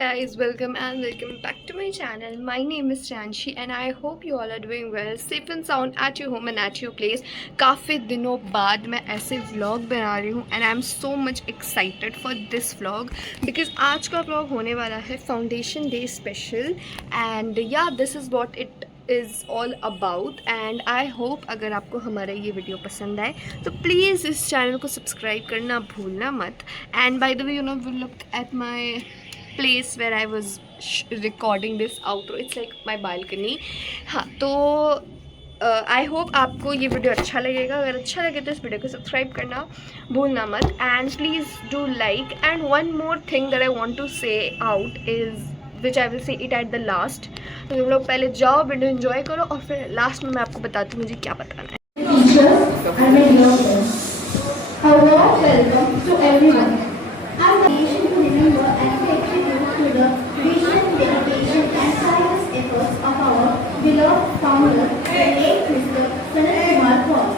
Guys, welcome back to my channel. My name is Ranshi and I hope you all are doing well, safe and sound at your home and at your place. काफ़ी दिनों बाद मैं ऐसे vlog बना रही हूँ and I'm so much excited for this vlog because आज का vlog होने वाला है Foundation Day special and yeah, this is what it is all about and I hope अगर आपको हमारा ये वीडियो पसंद आए तो प्लीज़ इस चैनल को सब्सक्राइब करना भूलना मत. And by the way, we look at my place where I was recording this outro. It's like my balcony. हाँ तो आई होप आपको ये वीडियो अच्छा लगेगा. अगर अच्छा लगे तो इस वीडियो को सब्सक्राइब करना भूलना मत and please do like. And one more thing that I want to say out is which I will say it at the last. तो तुम लोग पहले जाओ, वीडियो एंजॉय करो और फिर लास्ट में मैं आपको बताती हूँ मुझे क्या बताना है. A warm welcome to everyone. Our nation to remember and pay tribute to the vision, dedication and tireless efforts of our beloved founder, the late Mr. Sanat Kumar Paul.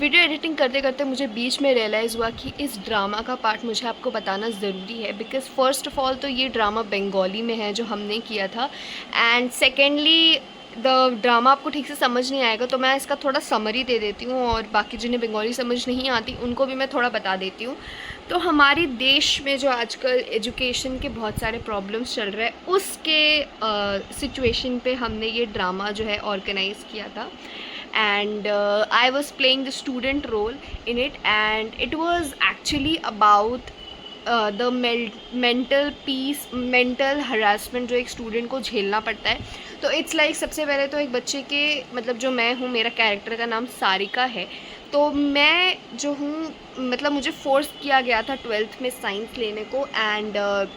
Video editing करते करते मुझे बीच में realise हुआ कि इस drama का part मुझे आपको बताना ज़रूरी है, बिकॉज़ फ़र्स्ट ऑफ़ ऑल तो ये ड्रामा बंगाली में है जो हमने किया था, एंड सेकेंडली द ड्रामा आपको ठीक से समझ नहीं आएगा, तो मैं इसका थोड़ा समरी दे देती हूँ और बाकी जिन्हें बंगाली समझ नहीं आती उनको भी मैं थोड़ा बता देती हूँ। तो हमारे देश में जो आजकल एजुकेशन के बहुत सारे प्रॉब्लम्स चल रहे हैं, उसके सिचुएशन पे हमने ये ड्रामा जो है ऑर्गेनाइज़ किया था, and I was playing the student role in it, and it was actually about the mental peace, mental harassment जो एक स्टूडेंट को झेलना पड़ता है। तो इट्स लाइक सबसे पहले तो एक बच्चे के मतलब जो मैं हूँ, मेरा कैरेक्टर का नाम सारिका है, तो मैं जो हूँ मतलब मुझे फोर्स किया गया था 12th में साइंस लेने को, and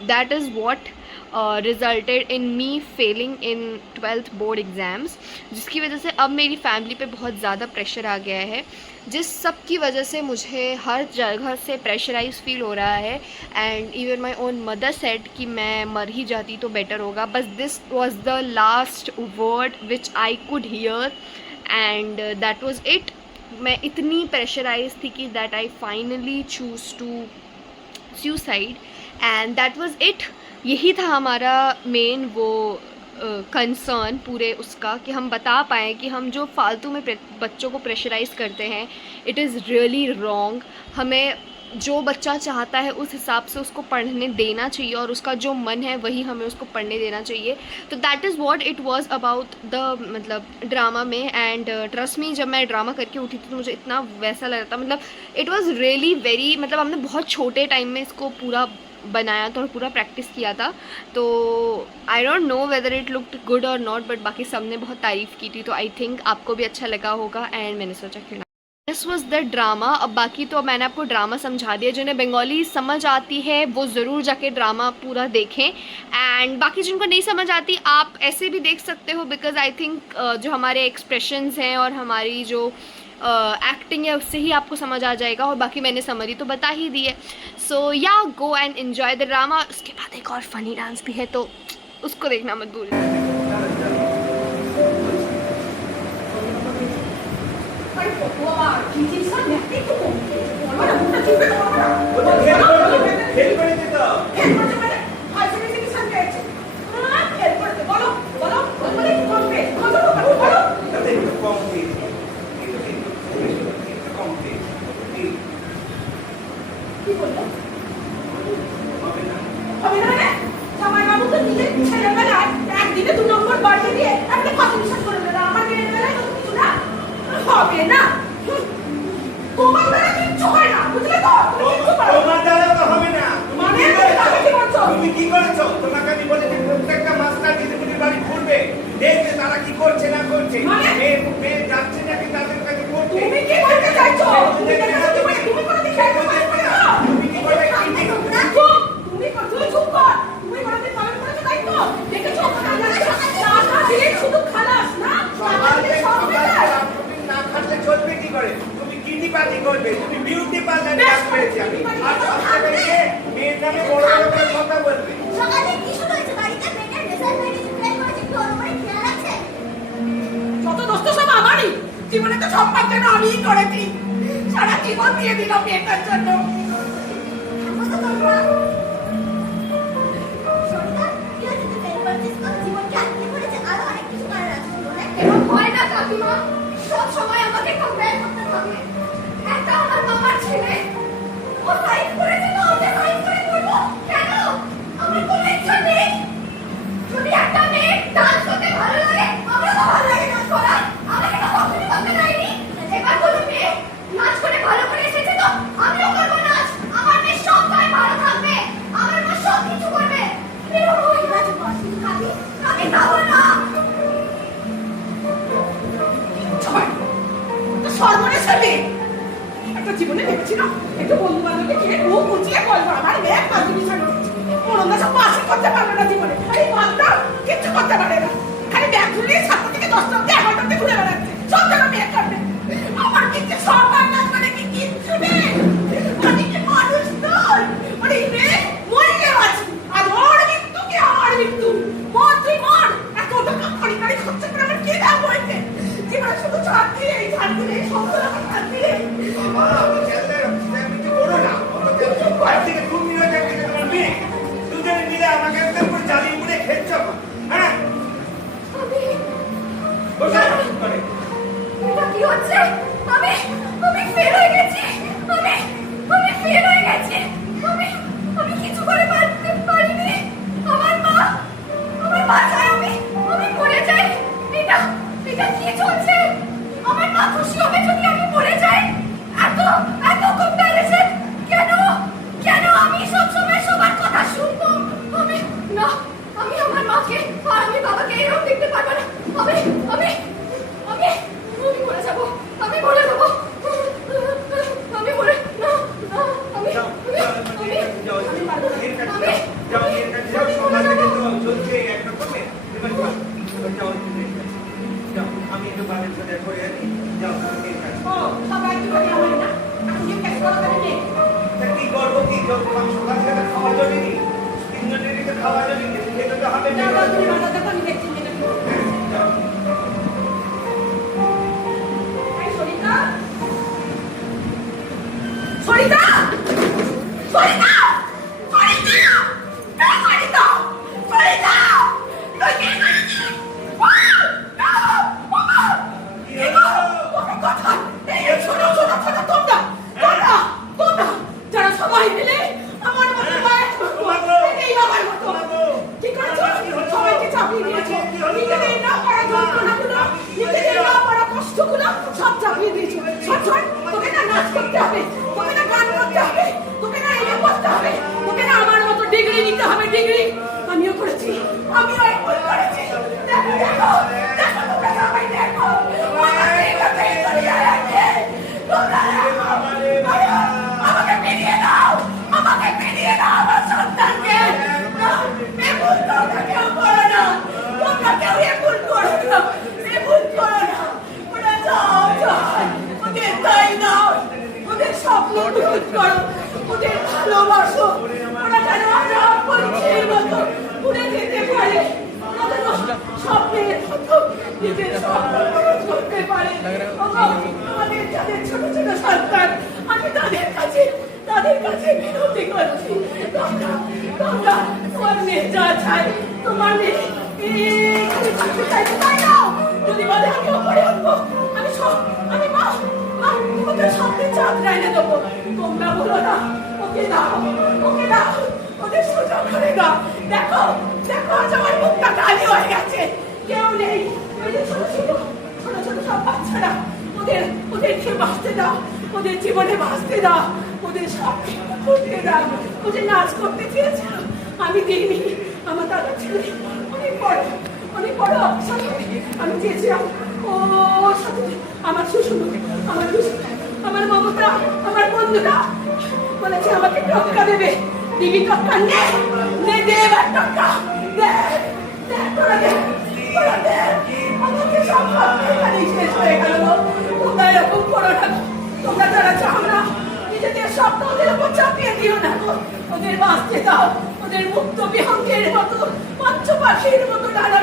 that is what resulted in me Fehling in 12th board exams, जिसकी वजह से अब मेरी फैमिली पे बहुत ज़्यादा प्रेशर आ गया है, जिस सब की वजह से मुझे हर जगह से प्रेशराइज फील हो रहा है, and even my own mother said कि मैं मर ही जाती तो बेटर होगा, बस this was the last word which I could hear, and that was it. मैं इतनी प्रेशराइज थी कि that I finally choose to suicide, and that was it. यही था हमारा मेन वो कंसर्न पूरे उसका, कि हम बता पाएँ कि हम जो फालतू में बच्चों को प्रेशराइज़ करते हैं, इट इज़ रियली रॉन्ग। हमें जो बच्चा चाहता है उस हिसाब से उसको पढ़ने देना चाहिए, और उसका जो मन है वही हमें उसको पढ़ने देना चाहिए। तो that is what it was about the मतलब ड्रामा में, एंड ट्रस्ट मी, जब मैं ड्रामा करके उठी थी तो मुझे इतना वैसा लग रहा था, मतलब इट वाज रियली वेरी, मतलब हमने बहुत छोटे टाइम में इसको पूरा बनाया था और पूरा प्रैक्टिस किया था, तो I don't know whether it looked good और नॉट, बट बाकी सब ने बहुत तारीफ़ की थी, तो आई थिंक आपको भी अच्छा लगा होगा एंड मैंने सोचा क्यों ना। This was the drama. अब बाकी तो मैंने आपको ड्रामा समझा दिया, जिन्हें बंगाली समझ आती है वो ज़रूर जाके ड्रामा पूरा देखें, एंड बाकी जिनको नहीं समझ आती आप ऐसे भी देख सकते हो, बिकॉज आई थिंक जो हमारे एक्सप्रेशंस हैं और हमारी जो एक्टिंग है उससे ही आपको समझ आ जाएगा, और बाकी मैंने समरी तो बता ही दी है। सो या go and enjoy the drama. उसके बाद एक और फनी डांस भी है, तो उसको देखना मत भूलना। জীবনে তো সব জন্য আমিই করেছি, সারা জীবন দিয়ে দিলাম মেয়েটার জন্য। সব সময় আমাকে কম্পেয়ার করতে হবে। একটা আমার মামার ছেলে, ও ফাইট করেছে তো ওকে ফাইট করে করবো কেন? আমার কোনো ইচ্ছা নেই। যদি একটা মেয়ে ডান্স করতে ভালো লাগে, আমারও তো ভালো লাগে ডান্স করা। আমাকে তো কখনোই করতে দেয়নি। এবার কোনো মেয়ে নাচ করে ভালো করে এসেছে তো আমিও করবো নাচ। আমার মেয়ে সবটাই ভালো থাকবে, আমার মা সব কিছু করবে। এরকম ওই নাচ বসে খাবি, আমি খাবো না। সর্বনেশ হবে একটা জীবনে ভেবেছিলাম একটু বন্ধু বান্ধবকে নিয়ে খুব বুঝিয়ে বলবো আমার মেয়ে পাঁচ বিছানো মনন্দা সব মাসি করতে পারবে না জীবনে, খালি বান্দা কিচ্ছু করতে পারে না, খালি ব্যাগ ঝুলিয়ে 7টা থেকে 10টা অব্দি 11টা অব্দি ঘুরে বেড়াচ্ছে, সব যেন মেয়ে করবে। আমার কিছু সরকার না মানে কি কিচ্ছু নেই, আমি কি মানুষ নয়? মানে এই মেয়ে মরে আছে, আর ওর মৃত্যু কি আমার মৃত্যু? মর তুই মর, এত টাকা খড়ি খড়ি খরচা করে আমার কে দাম হয়েছে? জীবনে শুধু ছাড় দিয়ে এই ছাড় দিয়ে এই সব টাকা ছাড় দিয়ে বাবা আমি ছেলে কিছু করো না, বাড়ি থেকে 2 মিনিট আগে তোমার মেয়ে দুজনে মিলে আমাকে একদম করে জ্বালিয়ে মুড়ে খেচ্ছ। হ্যাঁ বসে করে এটা কি হচ্ছে? আমি ফেল হয়ে গেছি, আমি ফেল হয়ে গেছি, আমি কিছু করে পারতে পারিনি। আমার মা চায় আমি মরে যাই। এটা কি চলছে? আমার মা খুশি হবে যদি আমি মরে যাই? এত কম্প্যারিজন কেন আমি সবসময় সবার কথা শুনবো? আমি আমার মাকে আর আমি বাবাকে এরকম দেখতে পারবো না। আমি মরে যাবো, আমি মরে যাবো, আমি মরে না আমি যাও এর কাছে যাও সমাজ থেকে তো চলছে একটা করবে যাও আমি একটু বাড়ির সাথে করে আনি, যাও তুমি এর কাছে ও সবাই কি করে আমার না আমি কি করব জানি না কি করবো কি যখন আমি সকাল থেকে খাওয়া জন্য নি 3 জনের তো খাওয়া জন্য নি খেতে তো হবে না। যাও তুমি বাজার থেকে আমি দেখছি মেয়েটা যাও এই সরিতা সরিতা সরিতা সরিতা সরিতা সরিতা তুই কি করেছিস? যারা সবাই মিলে আমার মতো সবাইকে চাপিয়ে স্বপ্ন পূরণ করো, ওদের ভালোবাসো, ওরা যেন আমরা পরীক্ষের মতো উড়ে যেতে পারে, ওরা যেন স্বপ্নের মতো নিজের স্বপ্ন পূরণ করতে পারে। আমাদের যাদের ছোট ছোট সন্তান, আমি তাদের কাছে বিনতি করছি, তোমরা তোমার মেয়ে যা চাই, তোমার মেয়ে এখানে থাকতে চাইছে, তাই না? যদি বলে আমি ওপরে উঠবো, আমি মা ওকে স্বপ্নের চাঁদরা এনে দেবো, তোমরা বলো না ওকে দাও, ওদের সোজা করে দাও। দেখো আজ আমার মুখটা কালি হয়ে গেছে, কেউ নেই, ওই যে ছোট ছোট সব বাচ্চারা, ওদেরকে বাঁচতে দাও, ওদের জীবনে বাঁচতে দাও, ওদের সব করতে দাও। ও যে নাচ করতে চেয়েছিল, আমি দিইনি, আমার দাদা ছিল অনেক বড় অফিসার, আমি চেয়েছিলাম ওর সাথে আমার শ্বশুর, আমার মমতা, আমার বন্ধুরা বলেছে আমাকে টক্কা দেবে, দিবি টক্কা, নে দে এবার টক্কা, তোরা দে, আমাকে সব এখানেই শেষ হয়ে গেল। তোমরা এরকম করো না, তোমরা যারা চাও না নিজেদের স্বপ্ন ওদের উপর চাপিয়ে দিও না, ওদের বাঁচতে দাও, ওদের মুক্ত বিহঙ্গের মতো পঞ্চ পাখির মতো ডানা।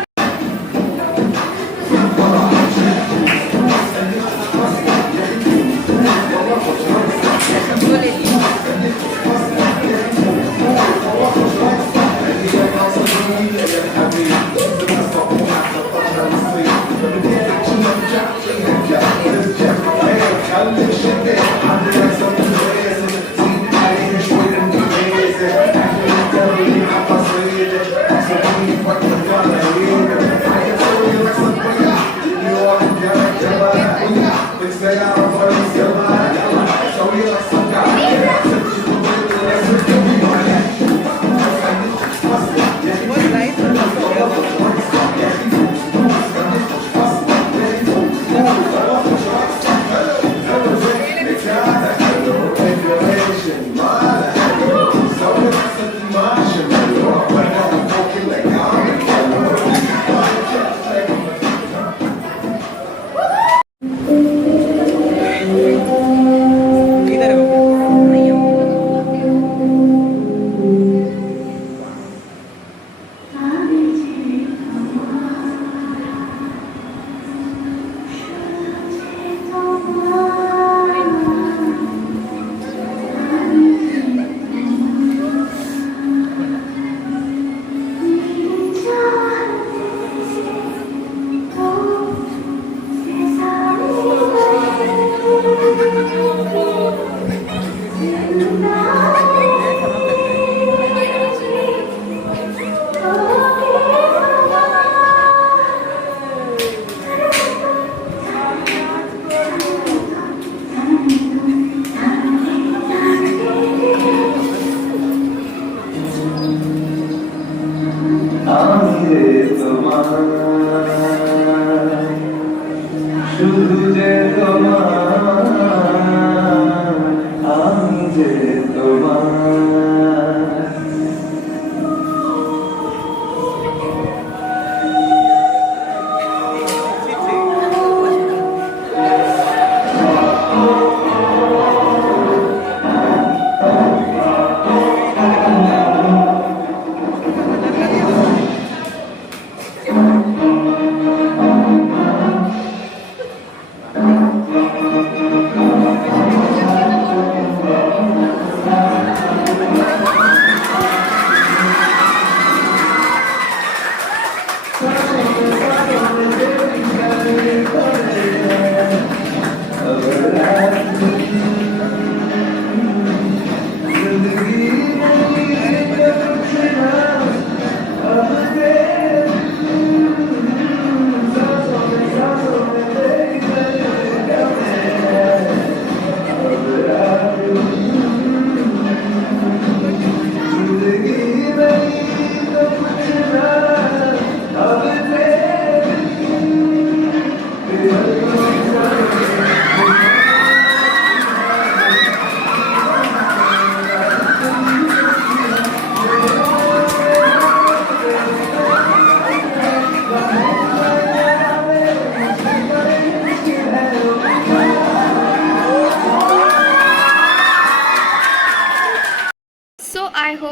I'm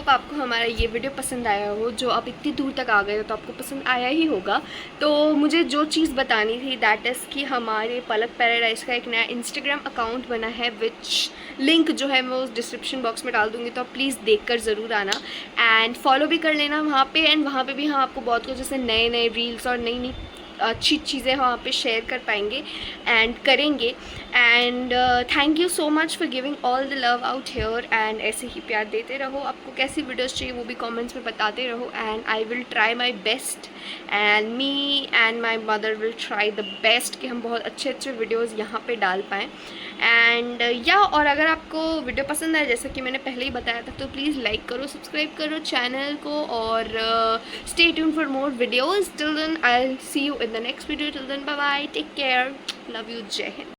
होप आपको हमारा ये वीडियो पसंद आया हो। जो आप इतनी दूर तक आ गए हो तो आपको पसंद आया ही होगा। तो मुझे जो चीज़ बतानी थी दैट इज़ कि हमारे पलक पैराडाइज का एक नया इंस्टाग्राम अकाउंट बना है, विच लिंक जो है मैं उस डिस्क्रिप्शन बॉक्स में डाल दूँगी, तो आप प्लीज़ देख कर ज़रूर आना एंड फॉलो भी कर लेना वहाँ पे। एंड वहाँ पे भी हम आपको बहुत कुछ जैसे नए नए रील्स और नई नई अच्छी चीज़ें वहाँ पे शेयर कर पाएंगे एंड करेंगे। And thank you so much for giving all the love out here. And ऐसे ही प्यार देते रहो। आपको कैसी वीडियोस चाहिए वो भी कमेंट्स में बताते रहो and I will try my best and me and my mother will try the best कि हम बहुत अच्छे अच्छे वीडियोस यहाँ पे डाल पाएँ। एंड या और अगर आपको वीडियो पसंद आए जैसा कि मैंने पहले ही बताया था, तो प्लीज़ लाइक करो, सब्सक्राइब करो चैनल को और stay tune for more videos. Till then I will see you in the next video. Till then, bye bye, take care, love you, jai hind.